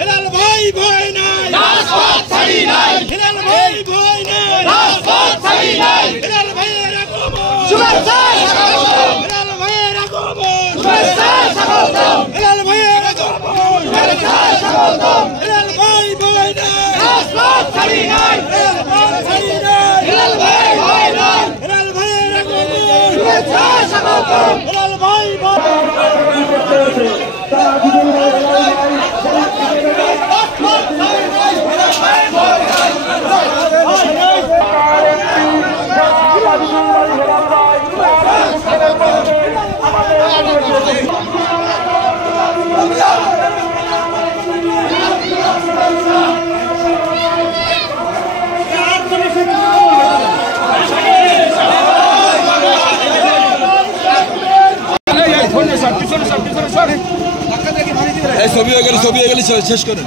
হেলাল ভাই ভয় নাই, রাজপথ ছাড়ি নাই। হেলাল ভাই ভয় নাই, রাজপথ ছাড়ি নাই। হেলাল ভাইয়ের আগমন, শুভেচ্ছা স্বাগতম। হেলাল ভাইয়ের আগমন, শুভেচ্ছা স্বাগতম। হেলাল ভাইয়ের আগমন, শুভেচ্ছা স্বাগতম। হেলাল ভাই ভয় নাই, রাজপথ ছাড়ি নাই। হেলাল ভাই ছাড়ি নাই, হেলাল ভাই ভয় নাই। হেলাল ভাইয়ের আগমন, শুভেচ্ছা স্বাগতম। হেলাল ভাই ছবি হয়ে গেলে শেষ করেন।